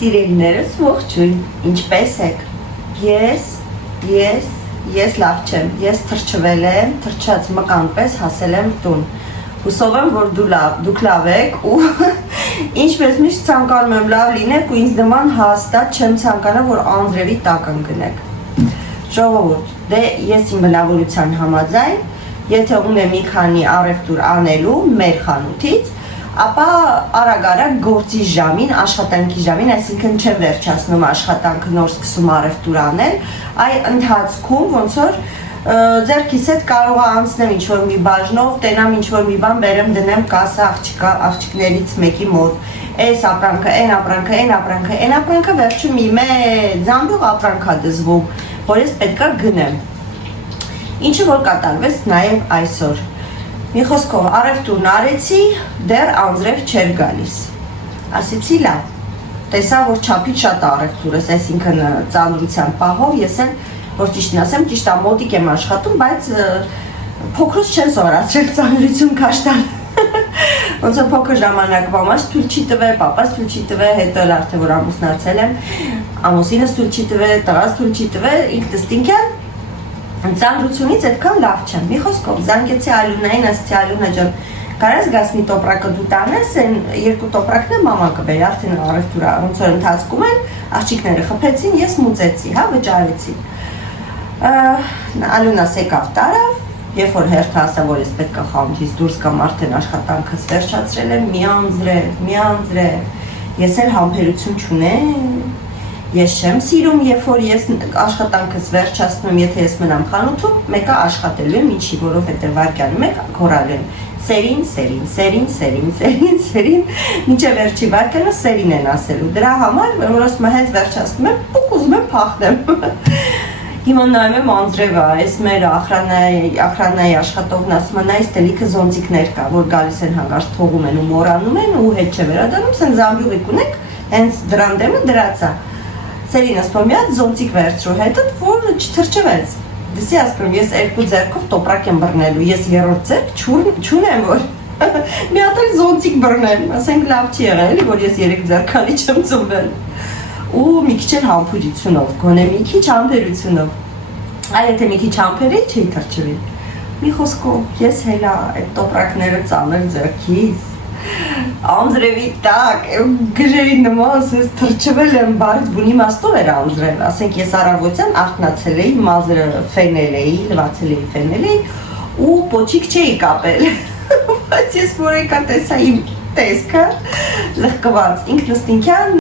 Սիրելիներս ողջույն, ինչպե՞ս եք։ Ես լավ չեմ, ես թրջվել եմ, թրջած մկան պես հասել եմ տուն։ Հուսով եմ, որ դուք լավ եք ու ինչպես միշտ ցանկանում եմ լավ լինեք ու ինձ նման հաստատ չեմ ցանկանա, որ անձրևի տակ ընկնեք։ Ժողովուրդ, դե ես իմ բնավորության համաձայն, եթե ունեմ մի քանի առևտուր անելու մեր խանութից, ապա արագ-արագ գործի ժամին, աշխատանքի ժամին, այսինքն չեմ վերջացնում աշխատանքը, նոր սկսում առևտուր անել, այ ընթացքում ոնց որ ձեռքիս հետ կարող անցնեմ ինչ-որ մի բաժնով, տենամ ինչ-որ մի բան, բերեմ դնեմ կասա աղջիկներից մեկի մոտ, այս ապրանքը, այն ապրանքը, այն ապրանքը, այն ապրանքը վերջում մի մեծ ամբողջ ապրանքա դզվում, որ ես պետքա գնեմ։ Ինչը որ կատարվեց նաև այսօր։ Մի խոսքով առևտուրն արեցի, դեռ անձրև չէր գալիս։ Ասեցի լավ, տեսա որ չափից շատ առևտուր ես, այսինքն ծանրության պահով, ես էլ որ ճիշտն ասեմ, ճիշտ մոտիկ եմ աշխատում, բայց փոքրուց չեն սովորացրել ծանրություն քաշ տալ։ Ոնց որ փոքր ժամանակվա մաս թույլ չի տվել, պապաս թույլ չի տվել, հետո էլ արդեն որ ամուսնացել եմ, ամուսինս թույլ չի տվել, տղաս թույլ չի տվել, ինքս ինքն ծանրությունից այդքան լավ չեմ։ Մի խոսքով զանգեցի Ալունային, ասեցի Ալունա ջան, կարես գաս մի տոպրակը դու տանես, այն երկու տոպրակն է մաման կբերի, արդեն առևտուրա ոնց որ ընթացքում են, աղջիկները խփեցին, ես մուծեցի, հա, վճարեցի։ Ալունաս եկավ տարավ, երբ որ հերթը ասա, որ ես պետք է խանութից դուրս գամ, արդեն աշխատանքս վերջացրել եմ, մի անձրև, ես էլ համբերություն չունեմ, ես չեմ սիրում, երբ որ ես աշխատանքս վերջացնում, եթե ես մնամ խանութում, մեկը աշխատելու եմ ինչի, որովհետև վայրկյանը մեկ գոռալու եմ սերին, մինչև վերջի վայրկյանը սերին են ասելու, դրա համար, որ ասում հենց վերջացնում եմ, պուկ ուզում եմ փախնեմ։ Հիմա նայում եմ անձրևը, այս մեր ախրանայի աշխատողն ասում է, նայ ստելիքը զոնտիկներ կա, որ գալիս են հանգարց թողում են ու մորանում են ու հետ չէ վերադառնում, սեն զամբյուղիկ ունեք, հենց դրան դեմը դրած է։ Սերին ասում մի հատ զոնտիկ վերցրու հետդ, որ չթրջվեց։ Դեսի ասում ես երկու ձեռքով տոպրակ եմ բռնելու, ես երրորդ ձեռք չունեմ, որ մի հատ էլ զոնտիկ բռնեմ, ասենք լավ չի եղել, էլի որ ես երեք ձեռքանի չեմ ծնվել։ Ու մի քիչ էլ համբերությունով, գոնե մի քիչ համբերությունով։ Այլ եթե մի քիչ համբերի, չի թրջվի։ Մի խոսքով ես հելա այդ տոպրակները ծանր ձեռքից անձրևի տակ, գրերի նման, ասես թրջվել եմ, բարից բուն իմաստով էր անձրև, ասենք ես առավոտյան արթնացել էի, մազերը ֆենել էի, լվացել էի, ֆենել էի ու պոչիկ չէի կապել, բայց ես որ եկա տեսա իմ տեսքը լղկված, ինքնըստինքյան